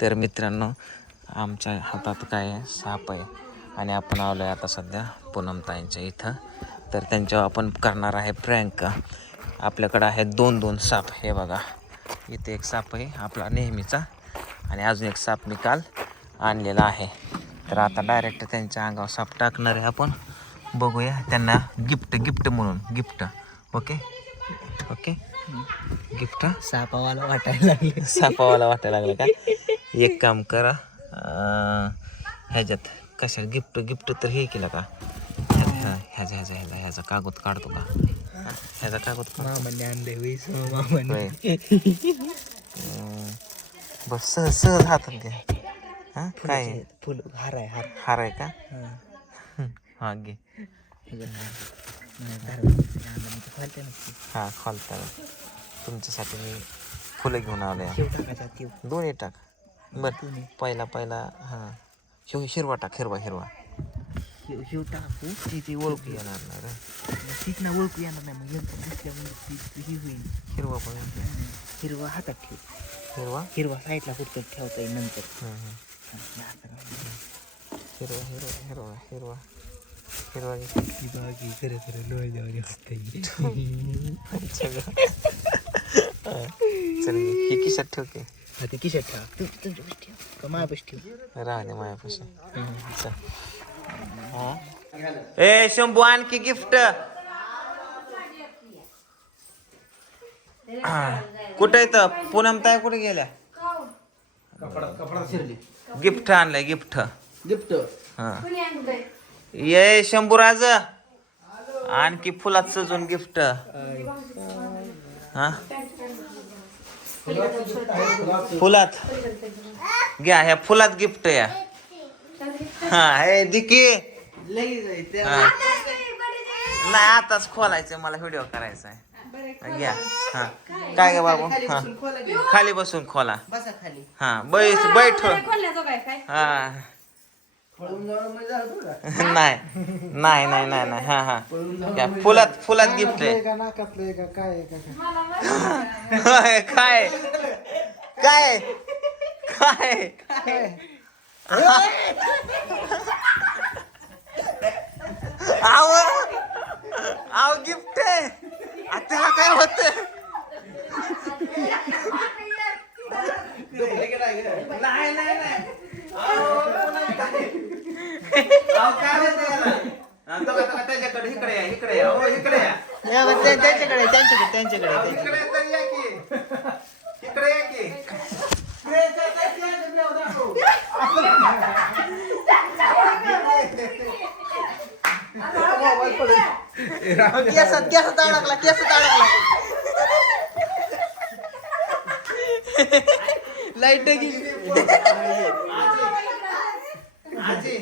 तर मित्रांनो आमच्या हातात काय आहे? साप आहे. आणि आपण आलो आहे आता सध्या पूनमताईंच्या इथं. तर त्यांच्यावर आपण करणार आहे प्रँक आपल्याकडं आहे दोन दोन साप. हे बघा इथे एक साप आहे आपला नेहमीचा. आणि अजून एक साप मी काल आणलेला आहे. तर आता डायरेक्ट त्यांच्या अंगावर साप टाकणार आहे आपण. बघूया त्यांना गिफ्ट गिफ्ट म्हणून. गिफ्ट ओके ओके गिफ्ट सापावाला वाटायला लागले सापावाला वाटायला लागलं का एक काम करा ह्याच्यात कशा गिफ्ट गिफ्ट तर हे केलं का ह्या- ह्याच्या ह्याच्या ह्याचा ह्याचा कागद काढतो का हा, ह्याचा कागद काढ मामाने आणले वीस मामाने होय. अं, बस सहज सहज हातात घ्या हा काय? फुल हार आहे हार हार आहे का हा. हा घे म्हणजे. हा खोलता तुमच्यासाठी मी फुलं घेऊन आलो ठेव टाकायचा ठेव. दोन्ही टाक. बर. पहिला पहिला हा. हिव हिरवा टाक हिरवा हिरवा. ठेव ठेव टाकू ती ती ओळखू येणार ना रे. तीच ना ओळखू येणार नाही मग दिसल्यामुळे ती ती ही होईल. हिरवा पण हिरवा हातात ठेव. हिरवा? हिरवा साईडला कुठं ठेवता येईल नंतर. हिरवा हिरवा हिरवा हिरवा. हिरवा बागी खरं खरं लोळ जाऊन हा. चल. ही किशात ठेव की. हा ते किशात ठेव. तू तुमच्या ठेव. का माझ्यापाशी ठेव? राहा दे मायापाशी. चल. हा. ए शंभू आणखी गिफ्ट. कुठे येतं पूनम ताई कुठे गेल्या? गिफ्ट आणलंय गिफ्ट. गिफ्ट? हा. ये शंभूराज. आणखी फुलात सजून गिफ्ट. हा? फुलात. घ्या ह्या फुलात गिफ्ट या हा हे दिकी. हा. नाही आताच खोलायचंय मला व्हिडिओ करायचा आहे घ्या. हा. काय ग बाबू? हा. खाली बसून खोला. बसा खाली. हा बैठ. बैठ नाही. नाही नाही नाही नाही. हा हा. या फुलात फुलात गिफ्ट आहे. होय, काय? काय? काय? आव आव गिफ्ट आहे. आता हा काय होत नाही नाही नाही. अहो, होतंय याला? हा, तो का- तो का त्याच्याकडे इकडे या इकडे या. हो इकडे या. त्यांच्याकडे त्यांच्याकडे त्यांच्याकडे अहो, इकडे तर या की. इकडे या की. केसात केसात अडकला केसात अडकला लाइट गेली आजी. या.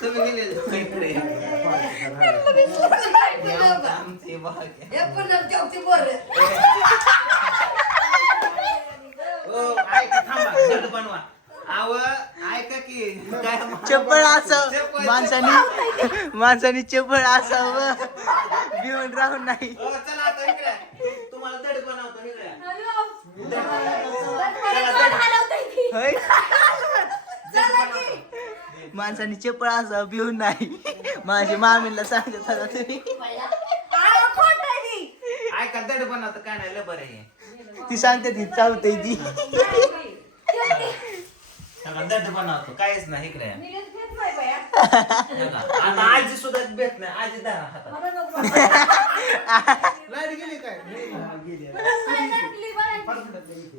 तुम्ही गेले इकडे या. या, आमचे भाग ओ ऐका थांबा झट बनवा. आव ऐका की काय चपळ माणसाने माणसाने चपळ असावं. भिवून राहून नाही. ओ, चला आता इकडे. तुम्हाला दड बनवतो इकडे. होय? माणसाने चपळ असावं भिवून नाही. माझ्या मामीला सांगत होता तुम्ही. ऐका दड बनवतो काय नाही लय बरं आहे. ती सांगते ती चावते ती. काहीच नाही इकडे. या. बघा, आता आजी सुद्धा भेट नाही आजी धरा हातात.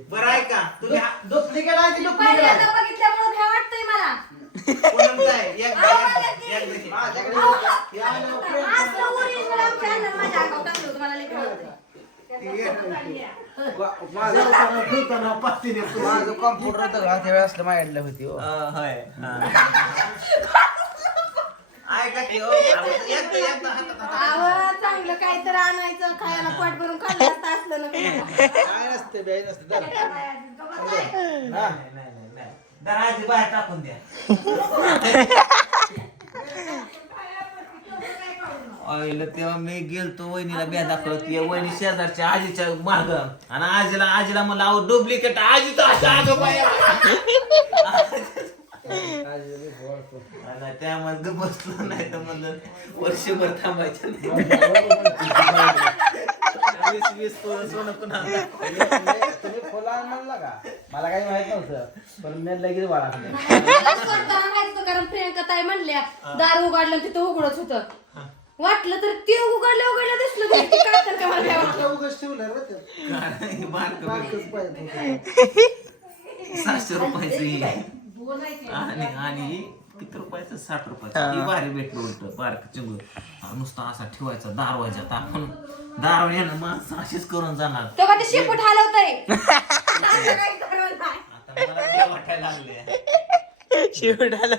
बरं ऐका. तुम्ही एक एक- एक होतं, मला लई कळलं. माझं कॉम्प्युटर होतं का त्यावेळेस माझ्याकडलं होती हो होय ऐका की हो हातात चांगलं काहीतरी आणायचं खायला पोट भरून खाल्लं असतं असलं ना. काय नसते बाई नसते धर. नाही नाही नाही नाही दराजी बाहेर टाकून द्या. आईला तेव्हा मी गेलतो वहिनीला ब्या दाखवत ती वहिनी शेजारच्या आजीच्या माग. आणि आजीला आजीला म्हणलं अहो डुप्लिकेट आजी तर अशा आगं त्यामध्ये बसलो नाही तर म्हणलं वर्षभर थांबायचं नाही. वीस वीस तोळं सोनं पुन्हा तुम्ही म्हणला का? मला काही माहीत नव्हतं पण मी लगेच करताना माहीत होतं, कारण प्रियंका ताई म्हणल्या दार उघडलं तिथं उघडच होतं. वाटलं तर ते उघडलं उघडलं दिसलं तरी ते का मला काय वाटलं. बारकं सातशे रुपयाचं. हे. आणि आणि किती रुपयाचं? साठ रुपयाचं. ही. भारी भेटलं उलट. बारक चिंगू नुसतं असा ठेवायचा दारवाजात आपण. दारवाजानं माणसं अशीच करून जाणार. तो का ते शेपूट हलवतय. असं काही खरं नाही. आता मला ते वाटायला लागले शिवडाला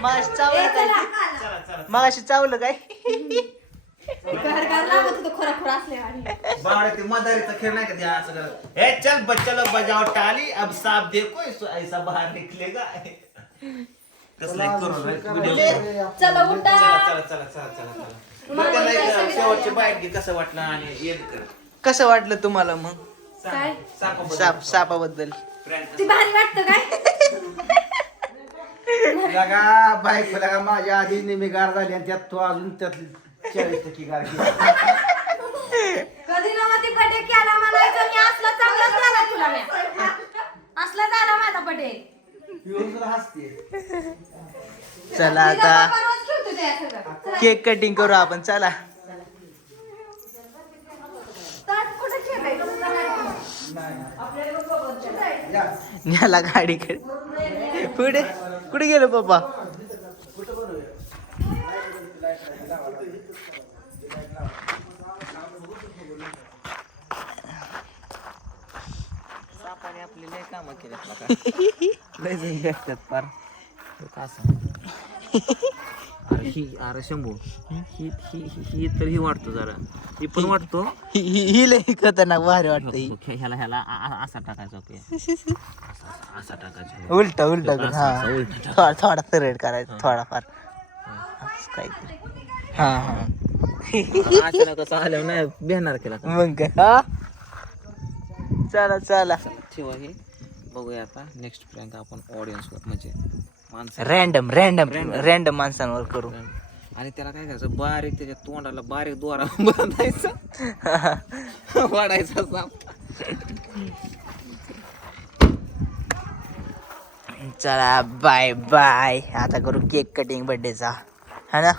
मागाशी चावलं काय? चला. चला चला मागाशी चावलं काय? घर घर लागत होतं खरा खरा असले आणि बावड्या ते मदारीचा खेळ नाही का ए चल बच्चा बजाव टाली अब साप देखो इसो ऐसा बाहर निकलेगा कसलं करून व्हिडिओ चला उठा. चला चला चला चला चला मग त्याला एक शेवटची बाईट घे कसं वाटलं आणि येत कर. कसं वाटलं तुम्हाला मग? काय? साप सापाबद्दल. ती भारी वाटतं काय? लगा बाईक लगा माझ्या आधी नेहमी गार झाली आणि त्यात तो अजून त्यात चाळीस टक्के गार कधी नव्हती बर्थडे केला म्हणायचं मी असला चांगलाच झाला तुला मी असला झाला माझा बर्थडे चला आता. रोज खेळतो त्या सगळं. केक कटिंग करू आपण चला. ताट कुठे ठेवायचं न्याला गाडीकडे पुढे कुठे गेलो पप्पा. सापाने आपली लय कामं केली लय जण भेटतात असं? अरे ही अरे शंभू. ही? ही ही- तर ही वाटतो जरा. ही पण वाटतो. ही ही- ही लय खतरनाक भारी वाटतं ही. ओके, ह्याला ह्याला आ- आ- असा टाकायचा ओके असा असा- असा टाकायचा. उलट उलट हा. थोडा थोडा सरळ करायचा थोडाफार. असं काहीतरी. हा हा. अचानक असं आल्यावर नाही भेटणार केला? मग काय? हा? चला चला. ठेवा हे. बघूया आता नेक्स्ट प्रँक आपण ऑडियन्स म्हणजे माणसं रॅन्डम रॅन्डम. रॅन्डम माणसांवर करू. आणि त्याला काय करायचं? बारीक त्याच्या तोंडाला बारीक दोरा बांधायचा. वाढायचा साप. चला बाय बाय आता करू केक कटिंग बर्थडेचा हा ना?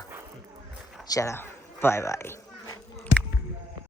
चला बाय बाय